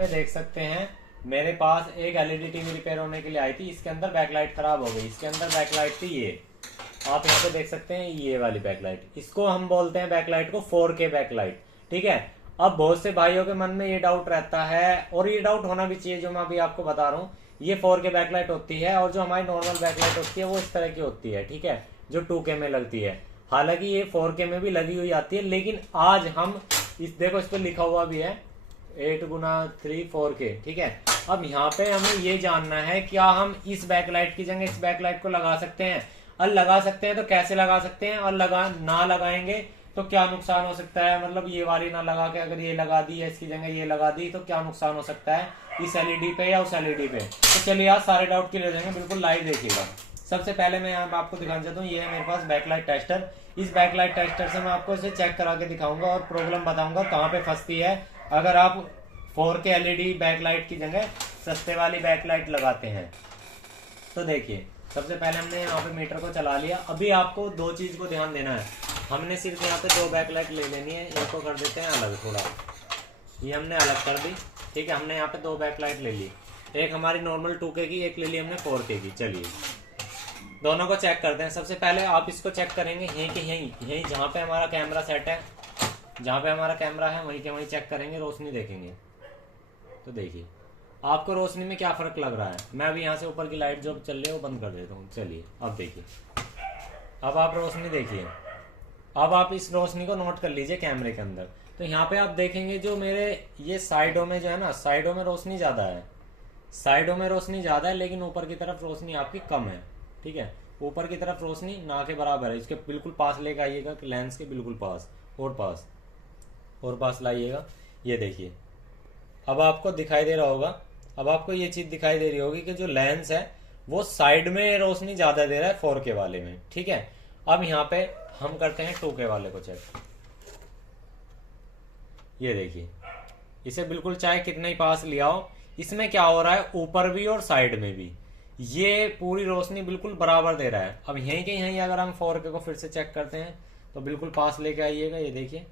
पे देख सकते हैं मेरे पास एक एलईडी टीवी रिपेयर होने के लिए आई थी। इसके अंदर बैकलाइट खराब हो गई। इसके अंदर बैकलाइट थी ये, आप यहाँ पे देख सकते हैं ये वाली बैकलाइट। इसको हम बोलते हैं बैकलाइट को 4K बैकलाइट। ठीक है। अब बहुत से भाइयों के मन में ये डाउट रहता है, और ये डाउट होना भी चाहिए, जो मैं अभी आपको बता रहा हूँ। ये 4K बैकलाइट होती है, और जो हमारी नॉर्मल बैकलाइट होती है वो इस तरह की होती है। ठीक है, जो 2K में लगती है। हालांकि ये 4K में भी लगी हुई आती है, लेकिन आज हम इस देखो, इस पर लिखा हुआ भी है 8x3 4K। ठीक है। अब यहाँ पे हमें ये जानना है, क्या हम इस बैकलाइट की जगह इस बैकलाइट को लगा सकते हैं? और लगा सकते हैं तो कैसे लगा सकते हैं, और ना लगाएंगे तो क्या नुकसान हो सकता है? मतलब ये वाली ना लगा के अगर ये लगा दी, इसकी जगह ये लगा दी, तो क्या नुकसान हो सकता है इस एलईडी पे या उस एलईडी पे? तो चलिए आज सारे डाउट क्लियर हो जाएंगे, बिल्कुल लाइव देखिएगा। सबसे पहले मैं यहाँ आपको दिखाना चाहता हूँ, ये है मेरे पास बैकलाइट टेस्टर। इस बैकलाइट टेस्टर से मैं आपको इसे चेक करा के दिखाऊंगा और प्रॉब्लम बताऊंगा कहाँ पे फंसती है अगर आप 4K एलईडी बैकलाइट की जगह सस्ते वाली बैकलाइट लगाते हैं। तो देखिए, सबसे पहले हमने यहाँ पे मीटर को चला लिया। अभी आपको दो चीज को ध्यान देना है। हमने सिर्फ यहाँ पे दो बैकलाइट ले लेनी है। एक को कर देते हैं अलग, थोड़ा ये हमने अलग कर दी। ठीक है, हमने यहाँ पे दो बैकलाइट ले ली, एक हमारी नॉर्मल 2K की, एक ले ली हमने 4K की। चलिए दोनों को चेक करते हैं। सबसे पहले आप इसको चेक करेंगे यहीं के यहीं जहाँ पे हमारा कैमरा सेट है, जहाँ पे हमारा कैमरा है वहीं के वहीं चेक करेंगे, रोशनी देखेंगे। तो देखिए आपको रोशनी में क्या फर्क लग रहा है। मैं अभी यहाँ से ऊपर की लाइट जो चल रही है वो बंद कर देता हूँ। चलिए अब देखिए, अब आप रोशनी देखिए। अब आप इस रोशनी को नोट कर लीजिए कैमरे के अंदर। तो यहाँ पे आप देखेंगे जो मेरे ये साइडों में जो है ना, साइडों में रोशनी ज्यादा है, साइडों में रोशनी ज्यादा है, लेकिन ऊपर की तरफ रोशनी आपकी कम है। ठीक है, ऊपर की तरफ रोशनी ना के बराबर है। इसके बिल्कुल पास लेकर आइएगा, लेंस के बिल्कुल पास, और पास लाइएगा। ये देखिए, अब आपको दिखाई दे रहा होगा, अब आपको ये चीज दिखाई दे रही होगी कि जो लेंस है वो साइड में रोशनी ज्यादा दे रहा है 4K वाले में। ठीक है, अब यहाँ पे हम करते हैं 2K वाले को चेक। ये देखिए, इसे बिल्कुल चाहे कितना ही पास लिया हो, इसमें क्या हो रहा है ऊपर भी और साइड में भी ये पूरी रोशनी बिल्कुल बराबर दे रहा है। अब यहीं के यहीं अगर हम 4K को फिर से चेक करते हैं तो बिल्कुल पास लेके आइएगा। ये देखिए,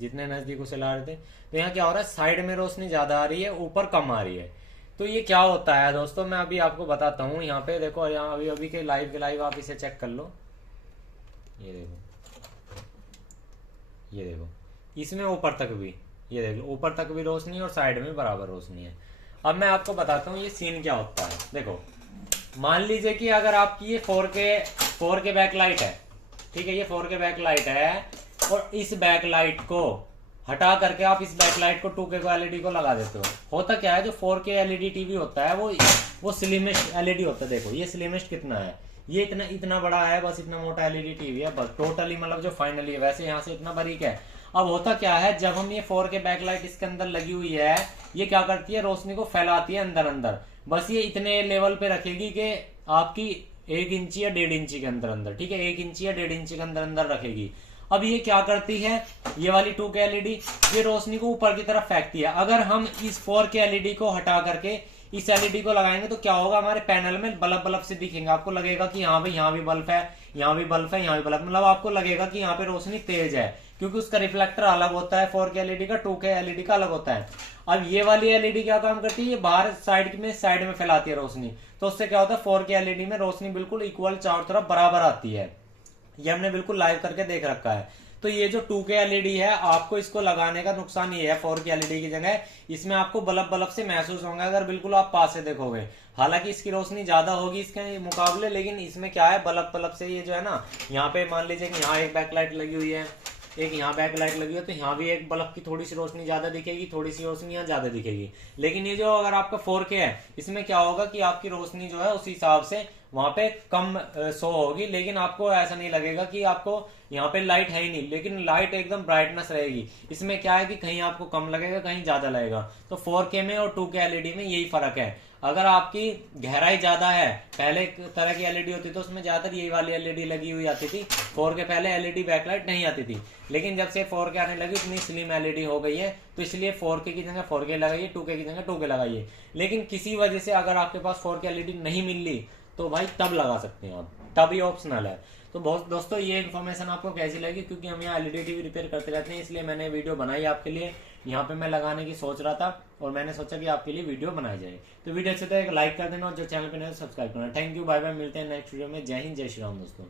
जितने नजदीक उसे ला रहे थे, तो यहाँ क्या हो रहा है, साइड में रोशनी ज्यादा आ रही है, ऊपर कम आ रही है। तो ये क्या होता है दोस्तों, मैं अभी आपको बताता हूँ। यहाँ पे देखो, यहाँ अभी अभी के लाइव आप इसे चेक कर लो। ये देखो, ये देखो, इसमें ऊपर तक भी, ये देख लो, ऊपर तक भी रोशनी और साइड में बराबर रोशनी है। अब मैं आपको बताता हूँ ये सीन क्या होता है। देखो, मान लीजिए कि अगर आपकी ये 4K बैकलाइट है। ठीक है, ये 4K बैकलाइट है, और इस बैकलाइट को हटा करके आप इस बैकलाइट को 2K को एलईडी को लगा देते हो। होता क्या है, जो 4K एलईडी टीवी होता है वो स्लिमेस्ट एलईडी होता है। देखो ये स्लिमेस्ट कितना है, ये इतना बड़ा है, बस इतना मोटा एलईडी टीवी है बस, टोटली मतलब जो फाइनली है। वैसे यहाँ से इतना बारीक है। अब होता क्या है, जब हम ये 4K बैकलाइट इसके अंदर लगी हुई है, ये क्या करती है, रोशनी को फैलाती है अंदर अंदर। बस ये इतने लेवल पे रखेगी कि आपकी 1 इंची या 1.5 इंची के अंदर। ठीक है, 1 इंची या 1.5 इंची के अंदर रखेगी। अब ये क्या करती है, ये वाली 2K एलईडी ये रोशनी को ऊपर की तरफ फेंकती है। अगर हम इस 4K एलईडी को हटा करके इस एलईडी को लगाएंगे तो क्या होगा, हमारे पैनल में बल्ब से दिखेंगे। आपको लगेगा कि हाँ भाई यहाँ भी बल्ब है, यहाँ भी बल्ब है, यहाँ भी बल्ब, मतलब आपको लगेगा कि यहाँ पे रोशनी तेज है, क्योंकि उसका रिफ्लेक्टर अलग होता है 4K एलईडी का, 2K एलईडी का अलग होता है। अब ये वाली एलईडी क्या काम करती है, ये बाहर साइड में फैलाती है रोशनी। तो उससे क्या होता है, 4K एलईडी में रोशनी बिल्कुल इक्वल चारों तरफ बराबर आती है। ये हमने बिल्कुल लाइव करके देख रखा है। तो ये जो 2K एलईडी है, आपको इसको लगाने का नुकसान ये है 4K एलईडी की जगह, इसमें आपको बल्ब से महसूस होगा अगर बिल्कुल आप पास से देखोगे। हालांकि इसकी रोशनी ज्यादा होगी इसके मुकाबले, लेकिन इसमें क्या है, बल्ब से ये जो है ना, यहाँ पे मान लीजिए कि यहाँ एक बैकलाइट लगी हुई है, एक यहाँ बैकलाइट लगी है, तो यहाँ भी एक बल्ब की थोड़ी सी रोशनी ज्यादा दिखेगी, थोड़ी सी रोशनी यहाँ ज्यादा दिखेगी। लेकिन ये जो अगर आपका 4K है, इसमें क्या होगा कि आपकी रोशनी जो है उस हिसाब से वहां पे कम शो होगी, लेकिन आपको ऐसा नहीं लगेगा कि आपको यहाँ पे लाइट है ही नहीं, लेकिन लाइट एकदम ब्राइटनेस रहेगी। इसमें क्या है कि कहीं आपको कम लगेगा, कहीं ज्यादा लगेगा। तो 4K में और 2K एलईडी में यही फर्क है। अगर आपकी गहराई ज्यादा है, पहले तरह की एलईडी होती तो उसमें ज्यादातर यही वाली एलईडी लगी हुई आती थी। 4K पहले एलईडी बैकलाइट नहीं आती थी, लेकिन जब से 4K आने लगी उतनी स्लिम एलईडी हो गई है, तो इसलिए 4K की जगह 4K लगाइए, 2K की जगह 2K लगाइए। लेकिन किसी वजह से अगर आपके पास 4K एलईडी नहीं मिल रही तो भाई तब लगा सकते हैं आप, तब ये ऑप्शनल है। तो बहुत दोस्तों, ये इन्फॉर्मेशन आपको कैसी लगी, क्योंकि हम यहाँ एलईडी टीवी रिपेयर करते रहते हैं, इसलिए मैंने वीडियो बनाई आपके लिए। यहाँ पे मैं लगाने की सोच रहा था और मैंने सोचा कि आपके लिए वीडियो बनाई जाए। तो वीडियो अच्छे तो एक लाइक कर देना और जो चैनल पे नए सब्सक्राइब करना। थैंक यू, बाय बाय, मिलते हैं नेक्स्ट वीडियो में। जय हिंद, जय श्री राम दोस्तों।